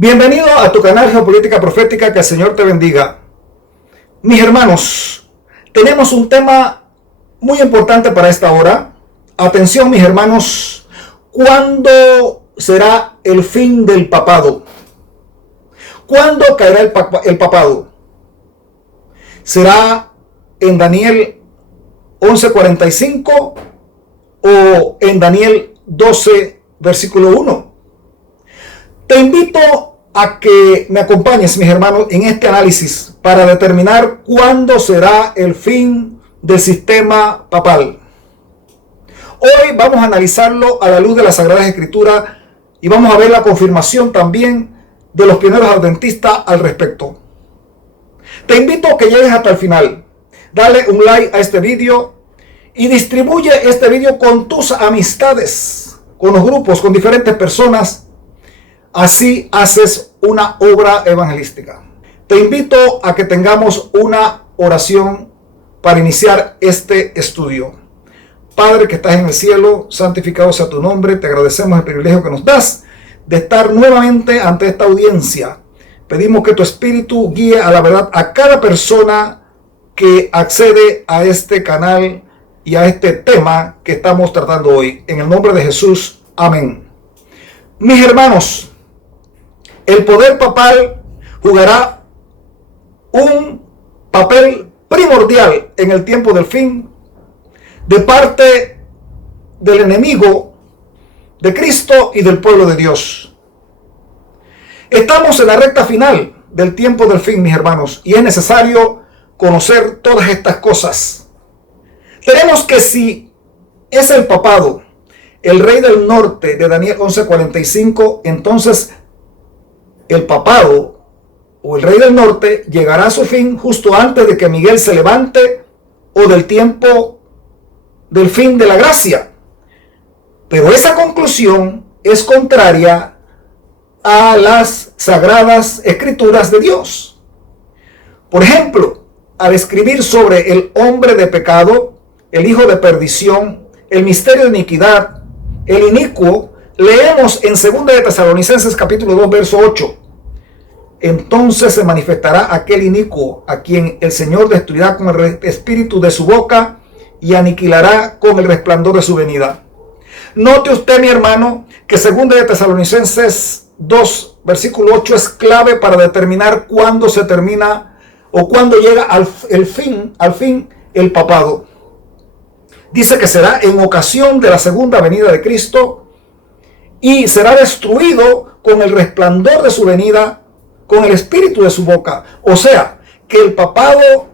Bienvenido a tu canal Geopolítica Profética, que el Señor te bendiga. Mis hermanos, tenemos un tema muy importante para esta hora. Atención, mis hermanos, ¿cuándo será el fin del papado? ¿Cuándo caerá el papado? ¿Será en Daniel 11:45 o en Daniel 12, versículo 1? Te invito a que me acompañes, mis hermanos, en este análisis para determinar cuándo será el fin del sistema papal. Hoy vamos a analizarlo a la luz de las Sagradas Escrituras y vamos a ver la confirmación también de los pioneros adventistas al respecto. Te invito a que llegues hasta el final. Dale un like a este vídeo y distribuye este vídeo con tus amistades, con los grupos, con diferentes personas. Así haces una obra evangelística. Te invito a que tengamos una oración para iniciar este estudio. Padre que estás en el cielo, santificado sea tu nombre. Te agradecemos el privilegio que nos das de estar nuevamente ante esta audiencia. Pedimos que tu Espíritu guíe a la verdad a cada persona que accede a este canal y a este tema que estamos tratando hoy. En el nombre de Jesús, amén. Mis hermanos, el poder papal jugará un papel primordial en el tiempo del fin de parte del enemigo de Cristo y del pueblo de Dios. Estamos en la recta final del tiempo del fin, mis hermanos, y es necesario conocer todas estas cosas. Tenemos que si es el papado, el rey del norte de Daniel 11:45, entonces el papado o el rey del norte llegará a su fin justo antes de que Miguel se levante o del tiempo del fin de la gracia. Pero esa conclusión es contraria a las sagradas escrituras de Dios. Por ejemplo, al escribir sobre el hombre de pecado, el hijo de perdición, el misterio de iniquidad, el inicuo, leemos en 2 de Tesalonicenses capítulo 2, verso 8. Entonces se manifestará aquel inicuo a quien el Señor destruirá con el espíritu de su boca y aniquilará con el resplandor de su venida. Note usted, mi hermano, que 2 de Tesalonicenses 2, versículo 8 es clave para determinar cuándo se termina o cuándo llega al fin el papado. Dice que será en ocasión de la segunda venida de Cristo y será destruido con el resplandor de su venida, con el espíritu de su boca. O sea, que el papado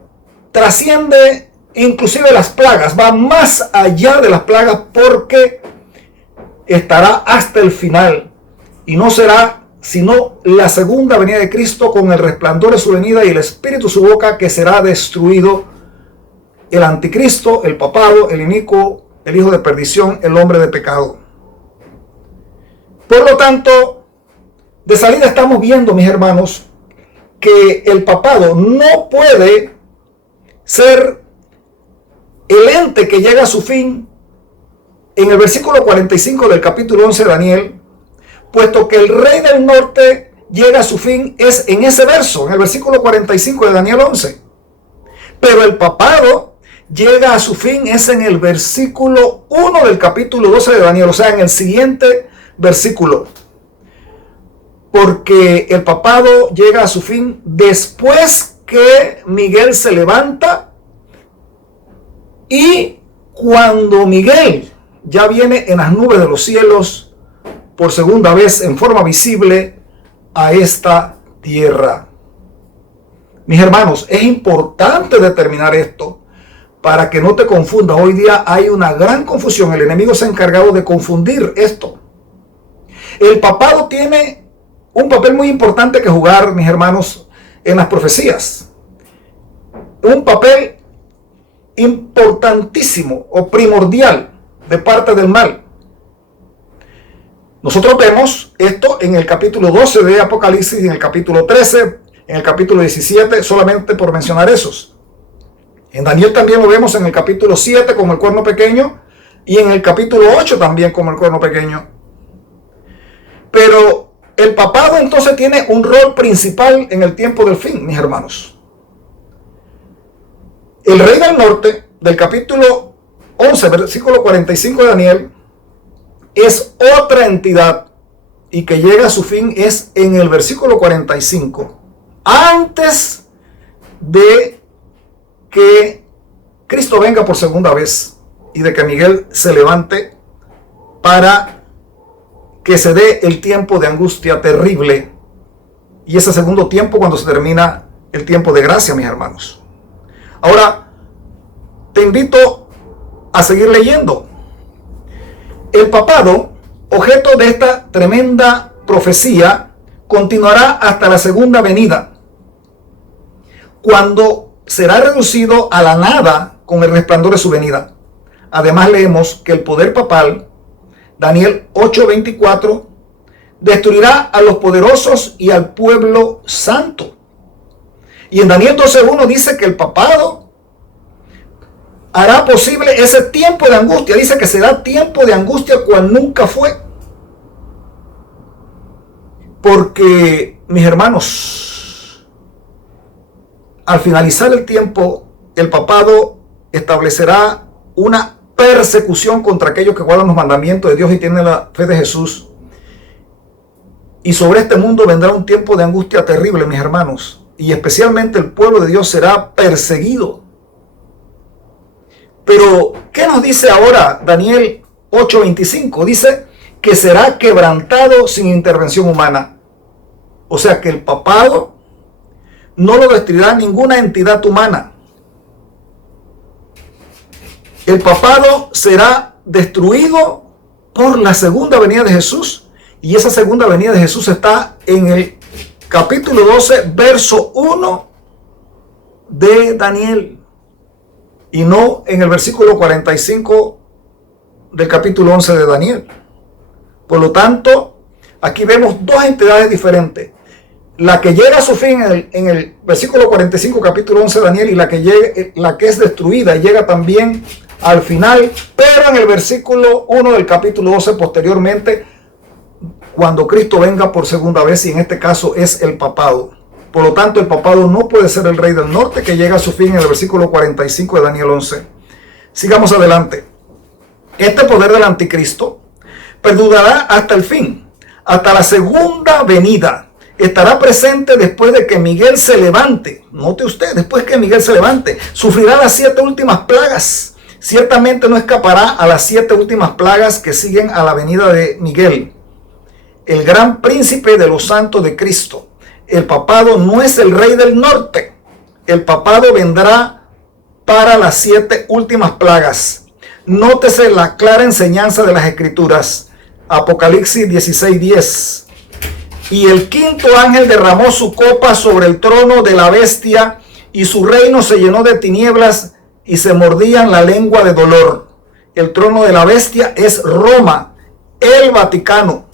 trasciende inclusive las plagas, va más allá de las plagas porque estará hasta el final y no será sino la segunda venida de Cristo con el resplandor de su venida y el espíritu de su boca que será destruido. El anticristo, el papado, el inicuo, el hijo de perdición, el hombre de pecado. Por lo tanto, de salida estamos viendo, mis hermanos, que el papado no puede ser el ente que llega a su fin en el versículo 45 del capítulo 11 de Daniel, puesto que el rey del norte llega a su fin es en ese verso, en el versículo 45 de Daniel 11. Pero el papado llega a su fin es en el versículo 1 del capítulo 12 de Daniel, o sea, en el siguiente versículo. Porque el papado llega a su fin después que Miguel se levanta y cuando Miguel ya viene en las nubes de los cielos por segunda vez en forma visible a esta tierra. Mis hermanos, es importante determinar esto para que no te confundas. Hoy día hay una gran confusión. El enemigo se ha encargado de confundir esto. El papado tiene un papel muy importante que jugar, mis hermanos, en las profecías. Un papel importantísimo o primordial de parte del mal. Nosotros vemos esto en el capítulo 12 de Apocalipsis, en el capítulo 13, en el capítulo 17, solamente por mencionar esos. En Daniel también lo vemos en el capítulo 7 como el cuerno pequeño y en el capítulo 8 también como el cuerno pequeño. Pero El papado entonces tiene un rol principal en el tiempo del fin, mis hermanos. El rey del norte, del capítulo 11, versículo 45 de Daniel, es otra entidad y que llega a su fin es en el versículo 45, antes de que Cristo venga por segunda vez y de que Miguel se levante para que se dé el tiempo de angustia terrible y ese segundo tiempo cuando se termina el tiempo de gracia, mis hermanos. Ahora, te invito a seguir leyendo. El papado, objeto de esta tremenda profecía, continuará hasta la segunda venida, cuando será reducido a la nada con el resplandor de su venida. Además leemos que el poder papal, Daniel 8:24, destruirá a los poderosos y al pueblo santo. Y en Daniel 12:1 dice que el papado hará posible ese tiempo de angustia. Dice que será tiempo de angustia cual nunca fue. Porque, mis hermanos, al finalizar el tiempo, el papado establecerá una persecución contra aquellos que guardan los mandamientos de Dios y tienen la fe de Jesús. Y sobre este mundo vendrá un tiempo de angustia terrible, mis hermanos. Y especialmente el pueblo de Dios será perseguido. Pero, ¿qué nos dice ahora Daniel 8:25? Dice que será quebrantado sin intervención humana. O sea que el papado no lo destruirá ninguna entidad humana. El papado será destruido por la segunda venida de Jesús. Y esa segunda venida de Jesús está en el capítulo 12, verso 1 de Daniel. Y no en el versículo 45 del capítulo 11 de Daniel. Por lo tanto, aquí vemos dos entidades diferentes. La que llega a su fin en el versículo 45, capítulo 11 de Daniel, y la que es destruida llega también al final, pero en el versículo 1 del capítulo 12 posteriormente, cuando Cristo venga por segunda vez, y en este caso es el papado. Por lo tanto, el papado no puede ser el rey del norte, que llega a su fin en el versículo 45 de Daniel 11. Sigamos adelante. Este poder del anticristo perdurará hasta el fin, hasta la segunda venida. Estará presente después de que Miguel se levante. Note usted, después que Miguel se levante, sufrirá las 7 últimas plagas. Ciertamente no escapará a las 7 últimas plagas que siguen a la venida de Miguel, el gran príncipe de los santos de Cristo. El papado no es el rey del norte. El papado vendrá para las 7 últimas plagas. Nótese la clara enseñanza de las escrituras. Apocalipsis 16:10. Y el quinto ángel derramó su copa sobre el trono de la bestia, y su reino se llenó de tinieblas, y se mordían la lengua de dolor. El trono de la bestia es Roma, el Vaticano.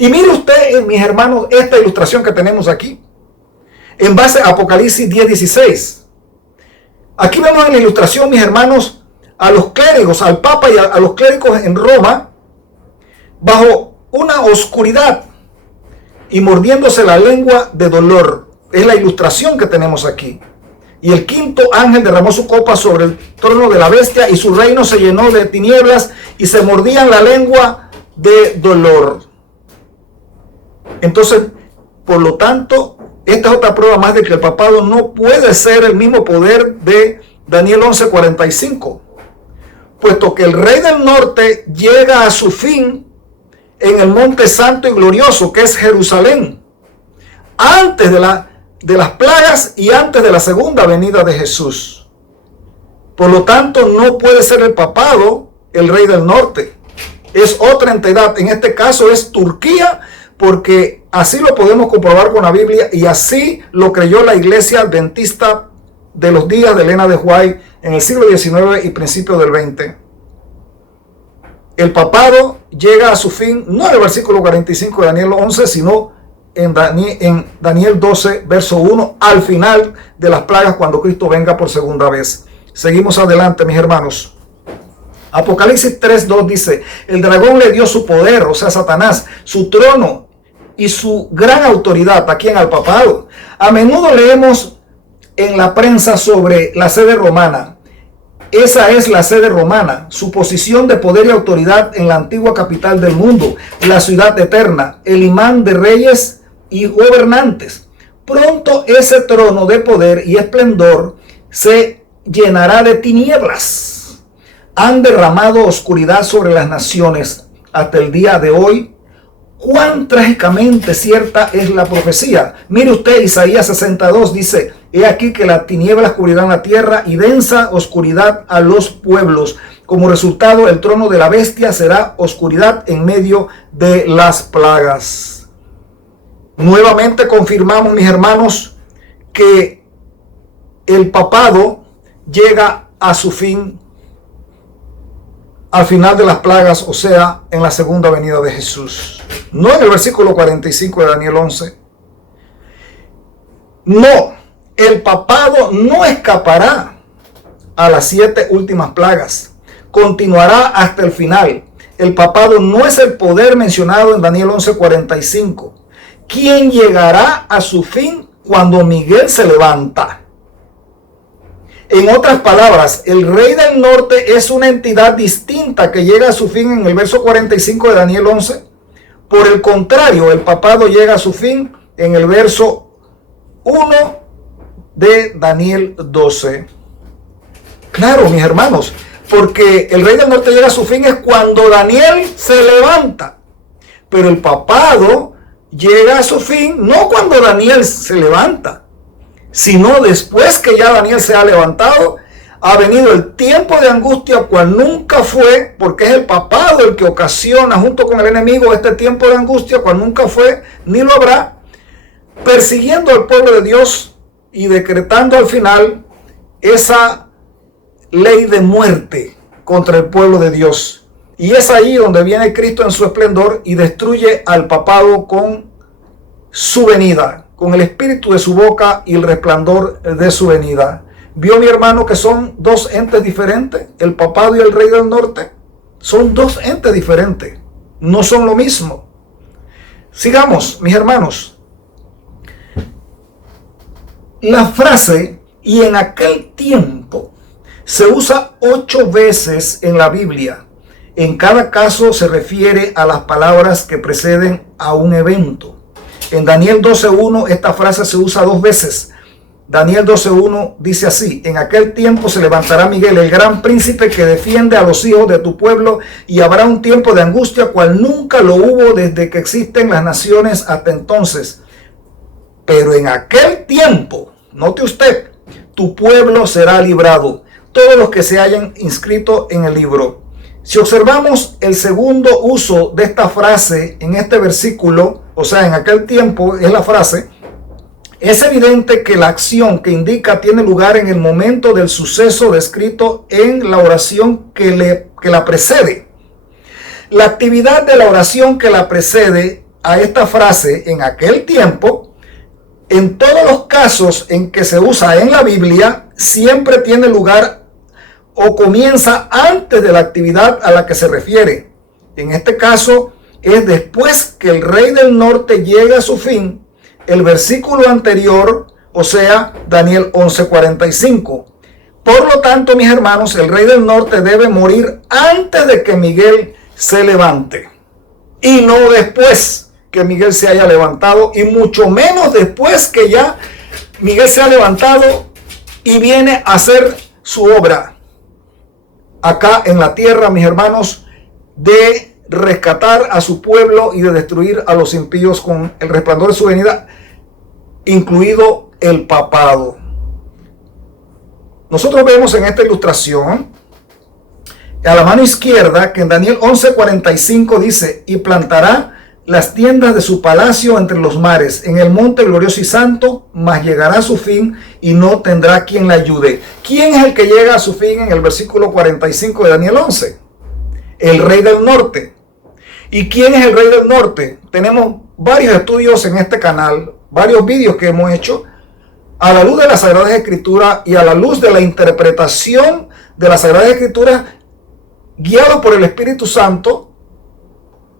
Y mire usted, mis hermanos, esta ilustración que tenemos aquí, en base a Apocalipsis 10:16. Aquí vemos en la ilustración, mis hermanos, a los clérigos, al Papa y a los clérigos en Roma, bajo una oscuridad y mordiéndose la lengua de dolor. Es la ilustración que tenemos aquí. Y el quinto ángel derramó su copa sobre el trono de la bestia, y su reino se llenó de tinieblas, y se mordían la lengua de dolor. Entonces, por lo tanto, esta es otra prueba más de que el papado no puede ser el mismo poder de Daniel 11:45, puesto que el rey del norte llega a su fin en el monte santo y glorioso, que es Jerusalén, antes de las plagas y antes de la segunda venida de Jesús. Por lo tanto, no puede ser el papado el rey del norte. Es otra entidad. En este caso es Turquía, porque así lo podemos comprobar con la Biblia, y así lo creyó la iglesia adventista de los días de Elena de White en el siglo XIX y principios del XX. El papado llega a su fin no en el versículo 45 de Daniel 11, sino en Daniel 12, verso 1, al final de las plagas, cuando Cristo venga por segunda vez. Seguimos adelante, mis hermanos. Apocalipsis 3:2 dice: el dragón le dio su poder, o sea, Satanás, su trono y su gran autoridad. ¿A quién? Al papado. A menudo leemos en la prensa sobre la sede romana. Esa es la sede romana, su posición de poder y autoridad en la antigua capital del mundo, la ciudad eterna, el imán de reyes y gobernantes. Pronto ese trono de poder y esplendor se llenará de tinieblas. Han derramado oscuridad sobre las naciones hasta el día de hoy. Cuán trágicamente cierta es la profecía. Mire usted, Isaías 62 dice: he aquí que las tinieblas cubrirán la tierra y densa oscuridad a los pueblos. Como resultado, el trono de la bestia será oscuridad en medio de las plagas. Nuevamente confirmamos, mis hermanos, que el papado llega a su fin al final de las plagas, o sea, en la segunda venida de Jesús. No en el versículo 45 de Daniel 11. No, el papado no escapará a las 7 últimas plagas. Continuará hasta el final. El papado no es el poder mencionado en Daniel 11:45. ¿Quién llegará a su fin cuando Miguel se levanta? En otras palabras, el rey del norte es una entidad distinta que llega a su fin en el verso 45 de Daniel 11. Por el contrario, el papado llega a su fin en el verso 1 de Daniel 12. Claro, mis hermanos, porque el rey del norte llega a su fin es cuando Daniel se levanta. Pero el papado llega a su fin no cuando Daniel se levanta, sino después que ya Daniel se ha levantado. Ha venido el tiempo de angustia, cual nunca fue, porque es el papado el que ocasiona junto con el enemigo este tiempo de angustia, cual nunca fue ni lo habrá, persiguiendo al pueblo de Dios y decretando al final esa ley de muerte contra el pueblo de Dios. Y es ahí donde viene Cristo en su esplendor y destruye al papado con su venida, con el espíritu de su boca y el resplandor de su venida. ¿Vio, mi hermano, que son dos entes diferentes? El papado y el rey del norte son dos entes diferentes, no son lo mismo. Sigamos, mis hermanos. La frase "y en aquel tiempo" se usa 8 veces en la Biblia. En cada caso se refiere a las palabras que preceden a un evento. En Daniel 12:1 esta frase se usa 2 veces. Daniel 12:1 dice así: en aquel tiempo se levantará Miguel, el gran príncipe que defiende a los hijos de tu pueblo, y habrá un tiempo de angustia cual nunca lo hubo desde que existen las naciones hasta entonces. Pero en aquel tiempo, note usted, tu pueblo será librado, todos los que se hayan inscrito en el libro. Si observamos el segundo uso de esta frase en este versículo, o sea, en aquel tiempo es la frase, es evidente que la acción que indica tiene lugar en el momento del suceso descrito en la oración que la precede. La actividad de la oración que la precede a esta frase, en aquel tiempo, en todos los casos en que se usa en la Biblia, siempre tiene lugar o comienza antes de la actividad a la que se refiere. En este caso, es después que el rey del norte llega a su fin. El versículo anterior, o sea, Daniel 11:45. Por lo tanto, mis hermanos, el rey del norte debe morir antes de que Miguel se levante, y no después que Miguel se haya levantado, y mucho menos después que ya Miguel se ha levantado y viene a hacer su obra acá en la tierra, mis hermanos, de rescatar a su pueblo y de destruir a los impíos con el resplandor de su venida, incluido el papado. Nosotros vemos en esta ilustración a la mano izquierda que en Daniel 11:45 dice: y plantará las tiendas de su palacio entre los mares, en el monte glorioso y santo, mas llegará a su fin y no tendrá quien la ayude. ¿Quién es el que llega a su fin en el versículo 45 de Daniel 11? El rey del norte. ¿Y quién es el rey del norte? Tenemos varios estudios en este canal, varios vídeos que hemos hecho a la luz de las Sagradas Escrituras y a la luz de la interpretación de las Sagradas Escrituras, guiados por el Espíritu Santo,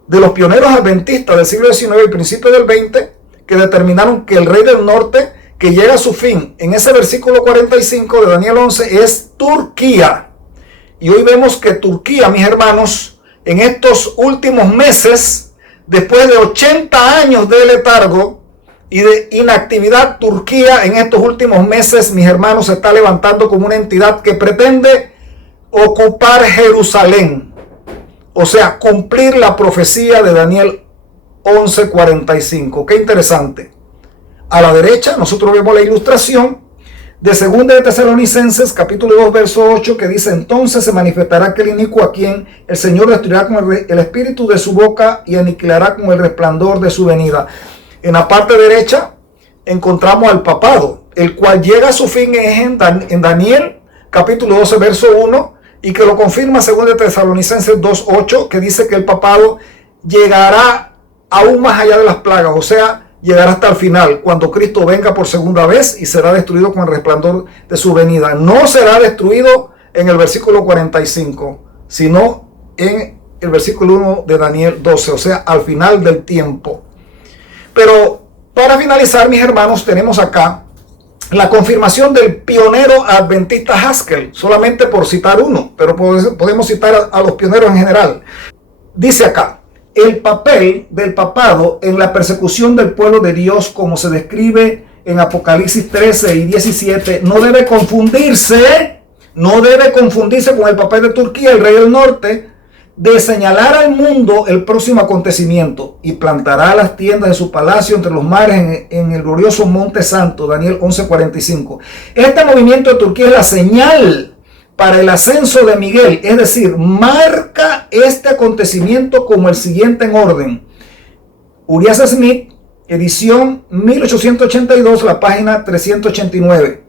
de los pioneros adventistas del siglo XIX y principios del XX, que determinaron que el rey del norte, que llega a su fin en ese versículo 45 de Daniel 11, es Turquía. Y hoy vemos que Turquía, mis hermanos, en estos últimos meses, después de 80 años de letargo y de inactividad, Turquía en estos últimos meses, mis hermanos, se está levantando como una entidad que pretende ocupar Jerusalén. O sea, cumplir la profecía de Daniel 11:45. Qué interesante. A la derecha nosotros vemos la ilustración de 2 de Tesalonicenses capítulo 2 verso 8, que dice: entonces se manifestará aquel inicuo a quien el Señor destruirá con el espíritu de su boca y aniquilará con el resplandor de su venida. En la parte derecha encontramos al papado, el cual llega a su fin en Daniel capítulo 12 verso 1, y que lo confirma 2 de Tesalonicenses 2:8, que dice que el papado llegará aún más allá de las plagas, o sea, llegará hasta el final, cuando Cristo venga por segunda vez y será destruido con el resplandor de su venida. No será destruido en el versículo 45, sino en el versículo 1 de Daniel 12, o sea, al final del tiempo. Pero para finalizar, mis hermanos, tenemos acá la confirmación del pionero adventista Haskell, solamente por citar uno, pero podemos citar a los pioneros en general. Dice acá: el papel del papado en la persecución del pueblo de Dios, como se describe en Apocalipsis 13 y 17, no debe confundirse con el papel de Turquía, el rey del norte, de señalar al mundo el próximo acontecimiento, y plantará las tiendas de su palacio entre los mares en el glorioso Monte Santo, Daniel 11:45. Este movimiento de Turquía es la señal para el ascenso de Miguel, es decir, marca este acontecimiento como el siguiente en orden. Urias Smith, edición 1882, la página 389.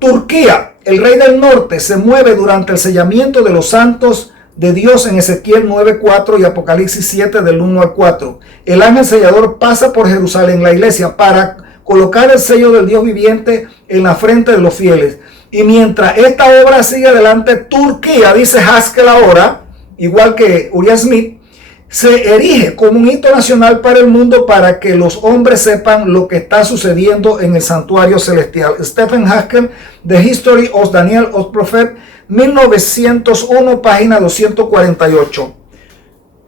Turquía, el rey del norte, se mueve durante el sellamiento de los santos de Dios en Ezequiel 9:4 y Apocalipsis 7 del 1 al 4. El ángel sellador pasa por Jerusalén, la iglesia, para colocar el sello del Dios viviente en la frente de los fieles. Y mientras esta obra sigue adelante, Turquía, dice Haskell ahora, igual que Uriah Smith, se erige como un hito nacional para el mundo, para que los hombres sepan lo que está sucediendo en el santuario celestial. Stephen Haskell, The History of Daniel of Prophet, 1901, página 248.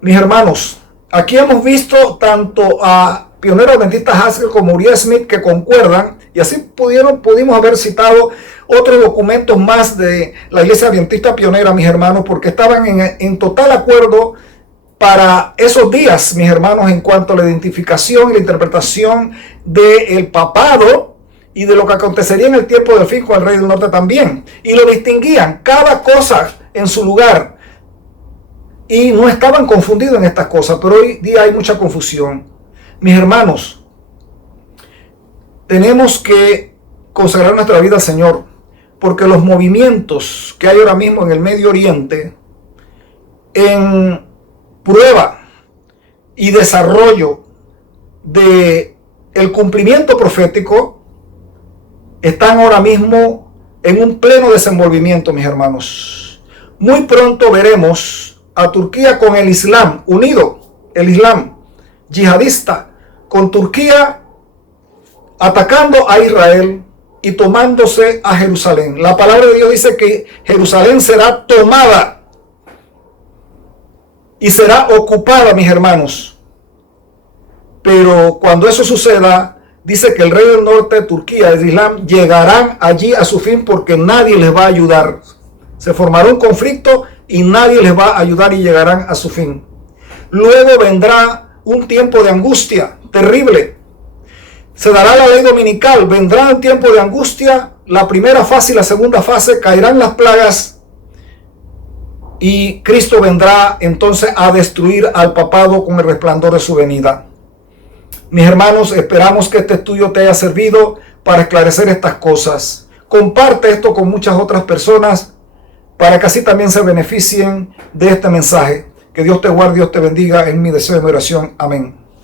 Mis hermanos, aquí hemos visto tanto a pionero adventista Haskell como Uriah Smith que concuerdan, y así pudimos haber citado otros documentos más de la iglesia adventista pionera, mis hermanos, porque estaban en total acuerdo para esos días, mis hermanos, en cuanto a la identificación y la interpretación del papado y de lo que acontecería en el tiempo del fin con el rey del norte también. Y lo distinguían, cada cosa en su lugar, y no estaban confundidos en estas cosas, pero hoy día hay mucha confusión. Mis hermanos, tenemos que consagrar nuestra vida al Señor, porque los movimientos que hay ahora mismo en el Medio Oriente, en prueba y desarrollo de el cumplimiento profético, están ahora mismo en un pleno desenvolvimiento, mis hermanos. Muy pronto veremos a Turquía con el Islam unido, el Islam yihadista, con Turquía atacando a Israel y tomándose a Jerusalén. La palabra de Dios dice que Jerusalén será tomada y será ocupada, mis hermanos. Pero cuando eso suceda, dice que el rey del norte, Turquía, el Islam, llegarán allí a su fin, porque nadie les va a ayudar. Se formará un conflicto y nadie les va a ayudar, y llegarán a su fin. Luego vendrá un tiempo de angustia terrible. Se dará la ley dominical, vendrá un tiempo de angustia, la primera fase y la segunda fase, caerán las plagas, y Cristo vendrá entonces a destruir al papado con el resplandor de su venida. Mis hermanos, esperamos que este estudio te haya servido para esclarecer estas cosas. Comparte esto con muchas otras personas para que así también se beneficien de este mensaje. Que Dios te guarde, Dios te bendiga, en mi deseo de oración. Amén.